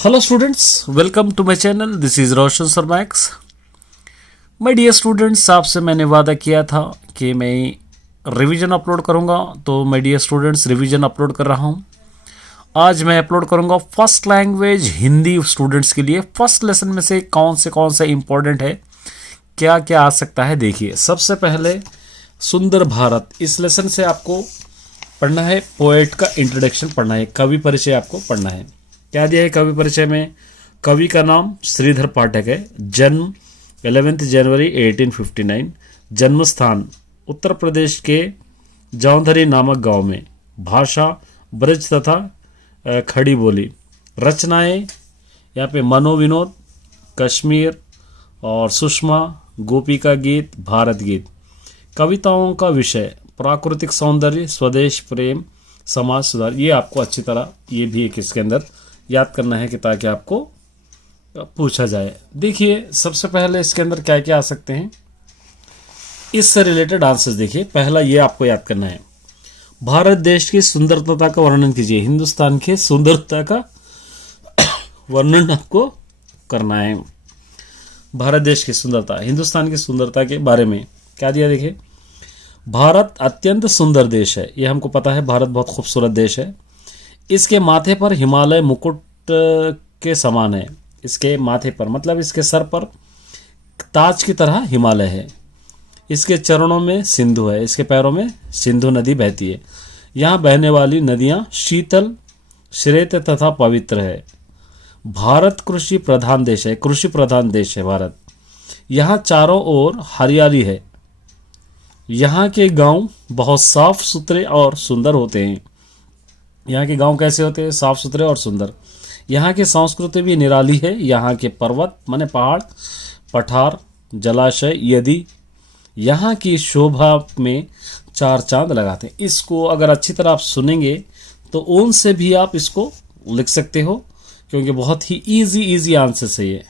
Hello students, welcome to my channel. This is Roshan सरमैक्स। My dear students, आपसे मैंने वादा किया था कि मैं रिवीजन अपलोड करूंगा, तो my dear students revision upload कर रहा हूं। आज मैं अपलोड करूंगा फर्स्ट लैंग्वेज हिंदी स्टूडेंट्स के लिए। फर्स्ट लेसन में से कौन से इंपॉर्टेंट है, क्या क्या आ सकता है, देखिए। सबसे पहले सुंदर भारत, इस लेसन से आपको पढ़ना है। पोएट का इंट्रोडक्शन पढ़ना है, कवि परिचय आपको पढ़ना है। क्या दिया है कवि परिचय में? कवि का नाम श्रीधर पाठक है। जन्म 11 जनवरी 1859। जन्म स्थान उत्तर प्रदेश के जौंधरी नामक गांव में। भाषा ब्रज तथा खड़ी बोली। रचनाएं यहाँ पे मनोविनोद, कश्मीर और सुषमा, गोपी का गीत, भारत गीत। कविताओं का विषय प्राकृतिक सौंदर्य, स्वदेश प्रेम, समाज सुधार। ये आपको अच्छी तरह ये भी एक इसके अंदर याद करना है कि ताकि आपको पूछा जाए। देखिए सबसे पहले इसके अंदर क्या क्या आ सकते हैं, इससे रिलेटेड आंसर्स देखिए। पहला ये आपको याद करना है, भारत देश की सुंदरता का वर्णन कीजिए। हिंदुस्तान की सुंदरता का वर्णन आपको करना है। भारत देश की सुंदरता, हिंदुस्तान की सुंदरता के बारे में क्या दिया, देखिए। भारत अत्यंत सुंदर देश है, ये हमको पता है। भारत बहुत खूबसूरत देश है। इसके माथे पर हिमालय मुकुट के समान है। इसके माथे पर मतलब इसके सर पर ताज की तरह हिमालय है। इसके चरणों में सिंधु है, इसके पैरों में सिंधु नदी बहती है। यहाँ बहने वाली नदियाँ शीतल, श्वेत तथा पवित्र है। भारत कृषि प्रधान देश है, कृषि प्रधान देश है भारत। यहाँ चारों ओर हरियाली है। यहाँ के गांव बहुत साफ सुथरे और सुंदर होते हैं। यहाँ के गांव कैसे होते हैं? साफ सुथरे और सुंदर। यहाँ की संस्कृति भी निराली है। यहाँ के पर्वत माने पहाड़, पठार, जलाशय यदि यहाँ की शोभा में चार चांद लगाते हैं। इसको अगर अच्छी तरह आप सुनेंगे तो ऊन से भी आप इसको लिख सकते हो, क्योंकि बहुत ही इजी आंसर है ये,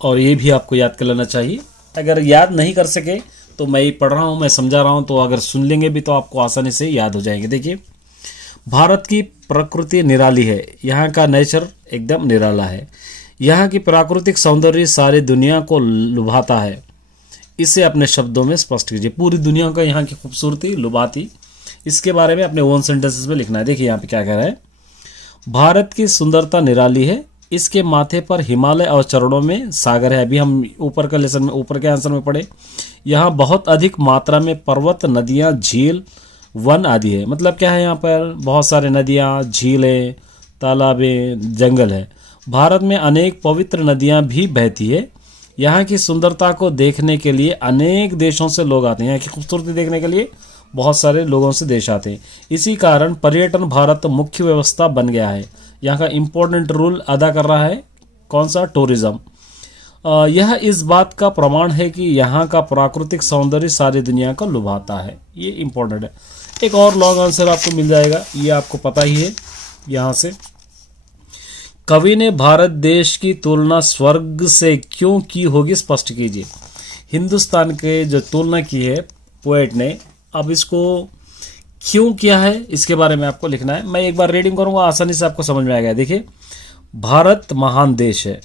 और ये भी आपको याद कर लेना चाहिए। अगर याद नहीं कर सके तो मैं ही पढ़ रहा हूँ, मैं समझा रहा हूँ, तो अगर सुन लेंगे भी तो आपको आसानी से याद हो जाएंगे। देखिए, भारत की प्रकृति निराली है। यहाँ का नेचर एकदम निराला है। यहाँ की प्राकृतिक सौंदर्य सारी दुनिया को लुभाता है। इसे अपने शब्दों में स्पष्ट कीजिए। पूरी दुनिया का यहाँ की खूबसूरती लुभाती, इसके बारे में अपने ओन सेंटेंसेस में लिखना है। देखिए यहाँ पे क्या कह रहा है, भारत की सुंदरता निराली है। इसके माथे पर हिमालय और चरणों में सागर है। अभी हम ऊपर का लेसन में, ऊपर के आंसर में पढ़े। यहाँ बहुत अधिक मात्रा में पर्वत, नदियाँ, झील, वन आदि है। मतलब क्या है, यहाँ पर बहुत सारे नदियाँ, झीलें, तालाबें, जंगल है। भारत में अनेक पवित्र नदियाँ भी बहती है। यहाँ की सुंदरता को देखने के लिए अनेक देशों से लोग आते हैं। यहाँ की खूबसूरती देखने के लिए बहुत सारे लोगों से देश आते हैं। इसी कारण पर्यटन भारत मुख्य व्यवस्था बन गया है। यहाँ का इम्पोर्टेंट रोल अदा कर रहा है कौन सा? टूरिज्म। यह इस बात का प्रमाण है कि यहाँ का प्राकृतिक सौंदर्य सारी दुनिया को लुभाता है। ये इम्पोर्टेंट है। एक और लॉन्ग आंसर आपको मिल जाएगा, ये आपको पता ही है। यहाँ से कवि ने भारत देश की तुलना स्वर्ग से क्यों की होगी, स्पष्ट कीजिए। हिंदुस्तान के जो तुलना की है पोएट ने, अब इसको क्यों किया है इसके बारे में आपको लिखना है। मैं एक बार रीडिंग करूंगा, आसानी से आपको समझ में आ गया। देखिए, भारत महान देश है।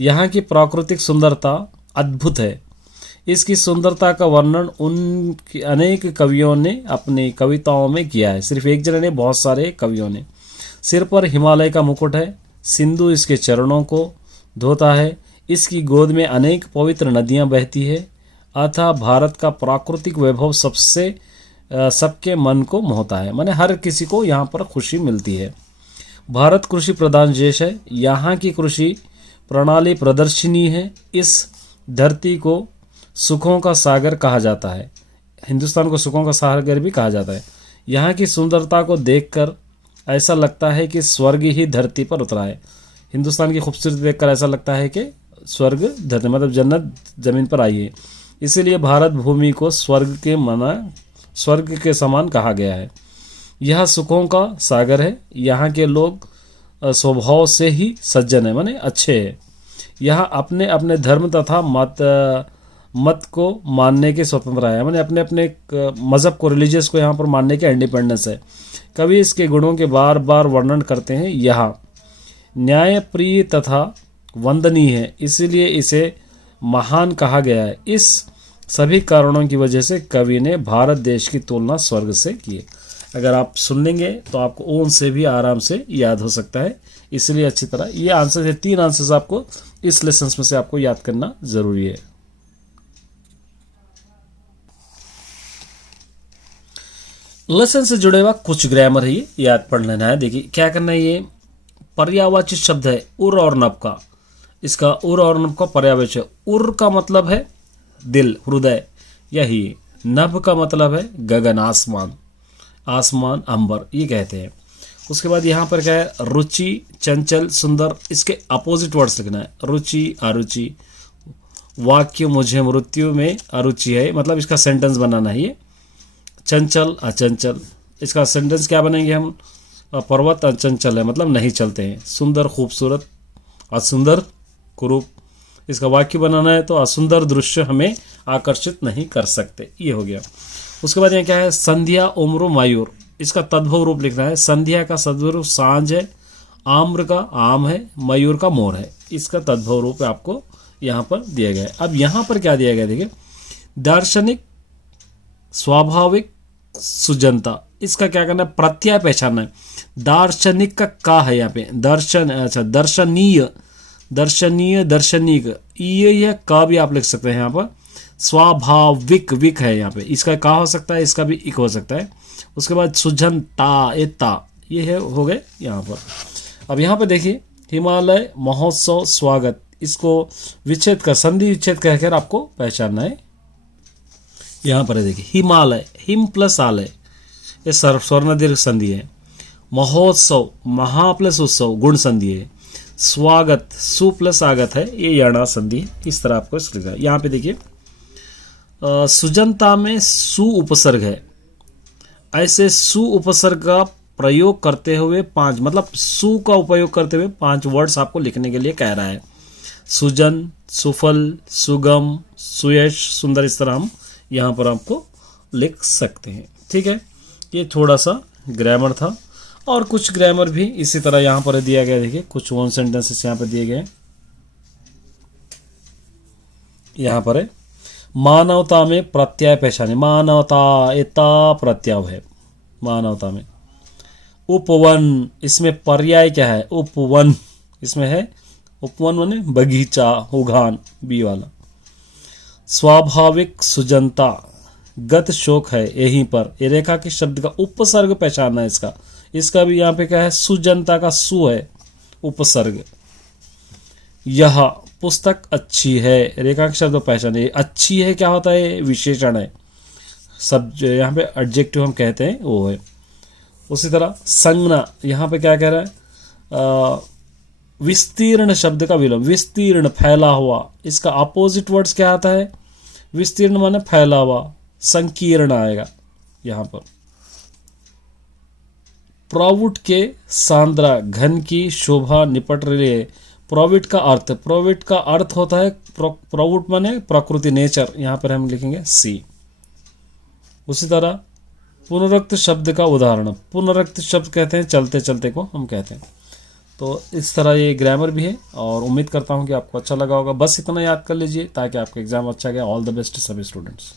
यहाँ की प्राकृतिक सुंदरता अद्भुत है। इसकी सुंदरता का वर्णन उन अनेक कवियों ने अपनी कविताओं में किया है। सिर्फ एक जने ने, बहुत सारे कवियों ने। सिर पर हिमालय का मुकुट है। सिंधु इसके चरणों को धोता है। इसकी गोद में अनेक पवित्र नदियां बहती है। अतः भारत का प्राकृतिक वैभव सबके मन को मोहता है। माने हर किसी को यहाँ पर खुशी मिलती है। भारत कृषि प्रधान देश है। यहाँ की कृषि प्रणाली प्रदर्शनीय है। इस धरती को सुखों का सागर कहा जाता है। हिंदुस्तान को सुखों का सागर भी कहा जाता है। यहाँ की सुंदरता को देखकर ऐसा लगता है कि स्वर्ग ही धरती पर उतरा है। हिंदुस्तान की खूबसूरती देखकर ऐसा लगता है कि स्वर्ग धरती मतलब जन्नत जमीन पर आई है। इसीलिए भारत भूमि को स्वर्ग के समान कहा गया है। यह सुखों का सागर है। यहाँ के लोग स्वभाव से ही सज्जन है, माने अच्छे हैं। यहाँ अपने अपने धर्म तथा मत को मानने के स्वतंत्र है, माने अपने अपने मज़हब को, रिलीजियस को यहाँ पर मानने के इंडिपेंडेंस है। कवि इसके गुणों के बार बार वर्णन करते हैं। यहाँ न्यायप्रिय तथा वंदनीय है, इसीलिए इसे महान कहा गया है। इस सभी कारणों की वजह से कवि ने भारत देश की तुलना स्वर्ग से की है। अगर आप सुन लेंगे तो आपको ओन से भी आराम से याद हो सकता है, इसलिए अच्छी तरह ये आंसर है। 3 आंसर्स आपको इस लेसन में से आपको याद करना जरूरी है। लेसन से जुड़े हुआ कुछ ग्रामर है, ये याद पढ़ लेना है। देखिए क्या करना है, ये पर्यायवाची शब्द है उर और नभ का। इसका उर और नभ का पर्यायवाची, उर का मतलब है दिल, हृदय, यही। नभ का मतलब है गगन, आसमान, आसमान, अंबर, ये कहते हैं। उसके बाद यहाँ पर क्या है, रुचि, चंचल, सुंदर, इसके अपोजिट वर्ड्स लिखना है। रुचि, अरुचि। वाक्य, मुझे मृत्यु में अरुचि है, मतलब इसका सेंटेंस बनाना है ये। चंचल, अचंचल, इसका सेंटेंस क्या बनेंगे हम, पर्वत अचंचल है, मतलब नहीं चलते हैं। सुंदर, खूबसूरत, असुंदर, कुरूप, इसका वाक्य बनाना है तो असुंदर दृश्य हमें आकर्षित नहीं कर सकते, ये हो गया। उसके बाद यहाँ क्या है, संध्या, उम्र, मयूर, इसका तद्भव रूप लिखना है। संध्या का सद्भव रूप सांझ है, आम्र का आम है, मयूर का मोर है, इसका तद्भव रूप आपको यहाँ पर दिया गया है। अब यहाँ पर क्या दिया गया, देखिए दार्शनिक, स्वाभाविक, सुजनता, इसका क्या करना है, प्रत्यय पहचानना है। दार्शनिक का है यहाँ पे, दर्शन, अच्छा दर्शनीय, दर्शनीय, दर्शनिक, ये का भी आप लिख सकते हैं यहाँ पर। स्वाभाविक, विक है यहाँ पे, इसका का हो सकता है, इसका भी इक हो सकता है। उसके बाद सुजनता, एता, ये है, हो गए यहाँ पर। अब यहाँ पर देखिए हिमालय, महोत्सव, स्वागत, इसको विच्छेद का, संधि विच्छेद कहकर आपको पहचानना है। यहाँ पर देखिए हिमालय, हिम प्लस आलय, ये स्वर्ण दीर्घ संधि है। महोत्सव, महा प्लस उत्सव, गुण संधि है। स्वागत, सु प्लस आगत है, ये यणा संधि है। इस तरह आपको लिखना है। यहाँ पे देखिए सुजनता में सु उपसर्ग है, ऐसे सु उपसर्ग का प्रयोग करते हुए 5, मतलब सु का उपयोग करते हुए 5 वर्ड्स आपको लिखने के लिए कह रहा है। सुजन, सुफल, सुगम, सुयश, सुंदर, इस तरह हम यहाँ पर आपको लिख सकते हैं। ठीक है, ये थोड़ा सा ग्रामर था, और कुछ ग्रामर भी इसी तरह यहाँ पर दिया गया। देखिए कुछ वन सेंटेंसेस यहाँ पर दिए गए। यहाँ पर है मानवता में प्रत्यय पहचाने, मानवता, इता प्रत्यय है मानवता में। उपवन, इसमें पर्याय क्या है, उपवन, इसमें है उपवन माने बगीचा, उघान, बी वाला। स्वाभाविक, सुजनता, गत शोक है, यहीं पर ये रेखा के शब्द का उपसर्ग पहचानना है। इसका भी यहाँ पे क्या है, सुजनता का सु है उपसर्ग। यह पुस्तक अच्छी है, रेखा के शब्द पहचाने। अच्छी है क्या होता है, विशेषण है, सब यहाँ पे एडजेक्टिव हम कहते हैं वो है। उसी तरह संज्ञा, यहाँ पे क्या कह रहा है, विस्तीर्ण शब्द का विलोम, विस्तीर्ण, फैला हुआ, इसका अपोजिट वर्ड्स क्या आता है, विस्तीर्ण माने फैला हुआ, संकीर्ण आएगा यहाँ पर। प्रौढ़ के सांद्रा, घन की शोभा निपट रही है। प्रौढ़ का अर्थ होता है, प्रौढ़ माने प्रकृति, नेचर, यहाँ पर हम लिखेंगे सी। उसी तरह पुनरुक्त शब्द का उदाहरण, पुनरुक्त शब्द कहते हैं चलते चलते को हम कहते हैं। तो इस तरह ये ग्रामर भी है, और उम्मीद करता हूँ कि आपको अच्छा लगा होगा। बस इतना याद कर लीजिए ताकि आपका एग्जाम अच्छा गया। ऑल द बेस्ट सभी स्टूडेंट्स।